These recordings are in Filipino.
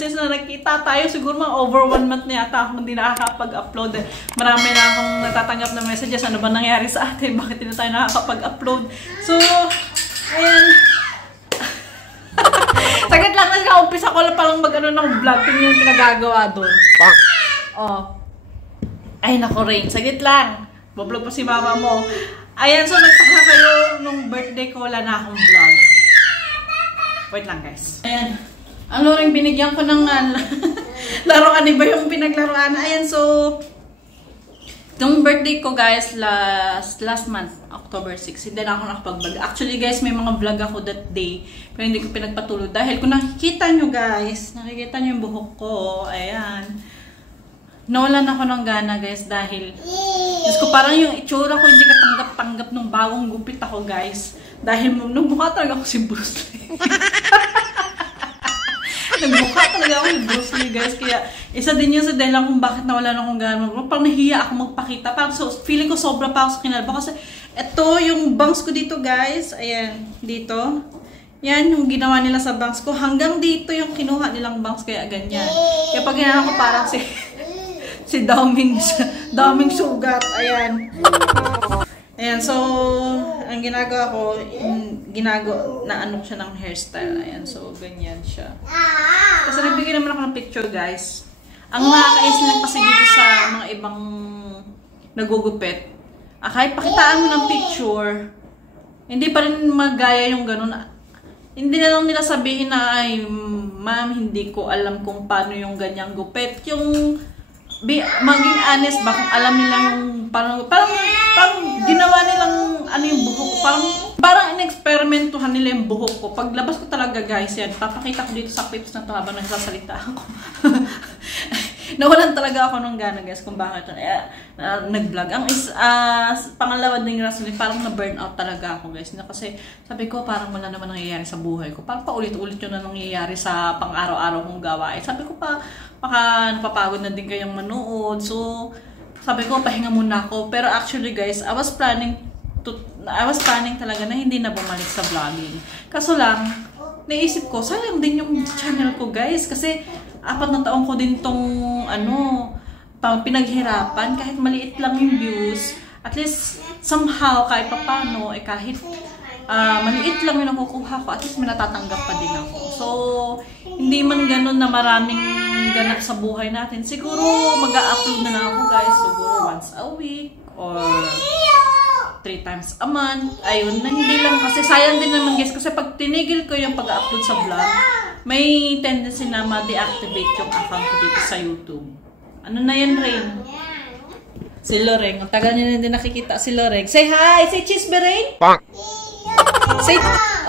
since na nakita tayo, siguro mga over 1 month na yata akong hindi nakakapag-upload. Marami na akong natatanggap na messages. Ano ba nangyari sa atin? Bakit hindi tayo nakakapag-upload? So, ayan. Saglit lang, nagka-umpisa ko lang palang mag-ano ng vlog. Tingnan yung pinagagawa doon. Oh. Ay, nako, Rain. Saglit lang. Bablog pa si mama mo. Ayan, so nagtaka kayo nung birthday ko, wala na akong vlog. Wait lang, guys. Ayan. Ano rin, binigyan ko ng laruan. Iba yung pinaglaruan. Ayan, so yung birthday ko, guys, last month, October 6, hindi na ako nakapag-vlog. Actually, guys, may mga vlog ako that day, pero hindi ko pinagpatuloy. Dahil kung nakikita nyo, guys, nakikita nyo yung buhok ko, ayan. Nawalan ako ng gana, guys, dahil Diyos ko, parang yung itsura ko hindi katanggap-tanggap nung bagong gupit ako, guys. Dahil nung mukha talaga ako si Bruce Lee. Nagmukha talaga ako si Bruce Lee, guys. Kaya isa din yun sa dahilan kung bakit nawalan akong gana. Parang nahiya ako magpakita. Parang feeling ko sobra pa ako sa kinalba. Kasi ito yung bangs ko dito, guys. Ayan, dito. Yan yung ginawa nila sa bangs ko. Hanggang dito yung kinuha nilang bangs. Kaya ganyan. Kaya pag ginagawa ko parang si daming sugat. Ayan. Ayan, so, ang ginagawa ko, na ano siya ng hairstyle. Ayan, so, ganyan siya. Kasi nagbigay naman ako ng picture, guys. Ang nakakais lang kasi dito sa mga ibang nagugupit, kahit pakitaan mo ng picture, hindi pa rin magaya yung ganun. Hindi na lang nila sabihin na, ay, ma'am, hindi ko alam kung paano yung ganyang gupit. Yung maging honest ba kung alam nila yung parang ginawa nilang ano yung buhok ko, parang in-experimentuhan nila yung buhok ko. Paglabas ko talaga, guys, yan, papakita ko dito sa clips na to habang nagsasalita ako. Nawalan talaga ako ng gana, guys, kung bakit nag-vlog. Ang pangalawa ding rason, parang na-burn out talaga ako, guys. Kasi sabi ko, parang wala naman nangyayari sa buhay ko. Parang paulit-ulit yun na nangyayari sa pang-araw-araw kong gawain. Sabi ko baka napapagod na din kayong manood. So, sabi ko, pahinga muna ako. Pero actually, guys, I was planning talaga na hindi na bumalik sa vlogging. Kaso lang, naisip ko, sayang din yung channel ko, guys. Kasi 4 na taon ko din tong pinaghirapan. Kahit maliit lang yung views, at least somehow, kahit papano, kahit maliit lang yung nakukuha ko, at least may natatanggap pa din ako. So, hindi man ganun na maraming ganap sa buhay natin. Siguro, mag-a-upload na ako, guys. Siguro, once a week, or 3 times a month. Ayun, na hindi lang. Kasi sayang din naman, guys. Kasi pag tinigil ko yung pag-upload sa vlog, may tendency na ma-deactivate yung account ko dito sa YouTube. Ano na yan, Rain? Si Loreng. Ang tagal niya na din nakikita si Loreng. Say hi! Say cheese, Rain! Say...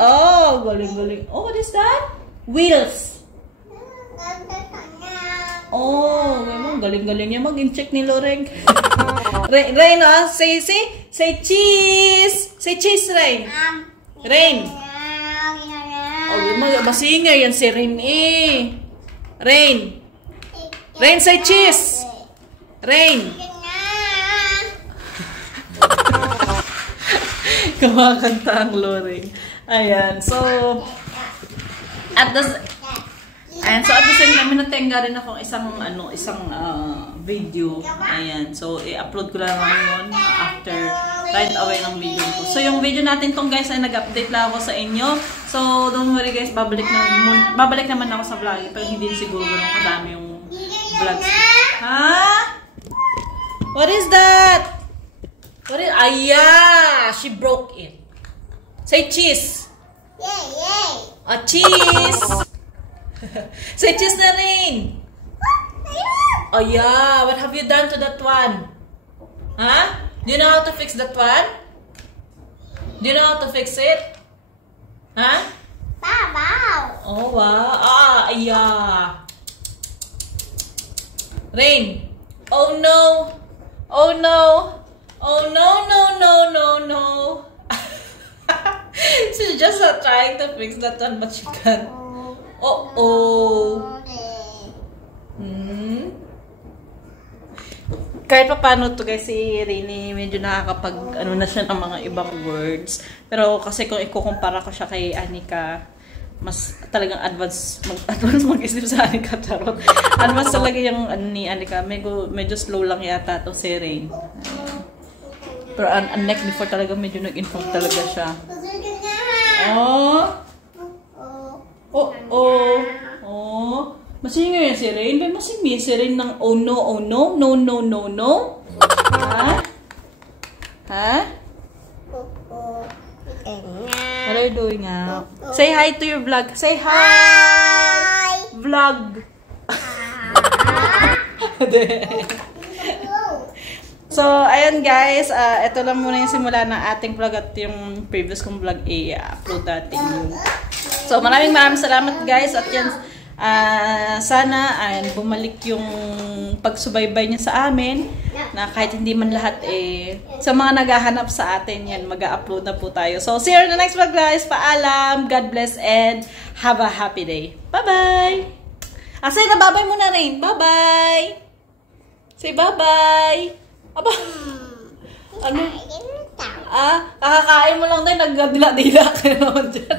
Oh, galing-galing. Oh, what is that? Wheels. Oh, galing-galing niya mag-incheck ni Loreng. Rain, oh, say cheese! Say cheese, Rain! Rain! Oh, masingay yan si Rain, eh. Rain! Rain, say cheese! Rain! Kumakanta ang Loreng. Ayan, so... At the same time, natenga rin akong isang video. Ayan. So, i-upload ko lang yun after right away ng video ko. So, yung video natin tong, guys, ay nag-update lang ako sa inyo. So, don't worry, guys. Babalik naman ako sa vlog. Pero hindi siguro ganun kadami yung vlogs. Ha? What is that? Yeah! She broke it. Say cheese. Yay! Cheese! Say cheese na rin! Oh yeah! What have you done to that one? Huh? Do you know how to fix that one? Do you know how to fix it? Huh? Oh wow! Yeah! Rain! Oh no! Oh no! Oh no! She's just trying to fix that one, but she can't. Kahit pa paano to, guys, si Rini medyo nakakapag ano na siya ng mga ibang words. Pero kasi kung ikukumpara ko siya kay Anika, mas talagang advance mag-isip sa Anika, charot. Advance talaga yung ni Anika. Medyo slow lang yata to si Rain. Pero unlike before talaga, medyo nag-inform talaga siya. Masingay yan si Rain. May masingay si Rain ng oh no, no, no, no, no. Ha? What are you doing now? Say hi to your vlog. Say hi! Vlog! So, ayun guys. Ito lang muna yung simula ng ating vlog at yung previous kong vlog i-upload natin yun. So, maraming salamat guys. At yan, sana bumalik yung pagsubaybay niyo sa amin na kahit hindi man lahat sa mga naghahanap sa atin yan, mag-upload na po tayo. So, see you in the next vlog guys. Paalam, God bless and have a happy day. Bye-bye! Say na bye-bye muna rin. Bye-bye! Say bye-bye! Aba! Ano? Kakakain mo lang tayo, nagdila-dila ka naman dyan.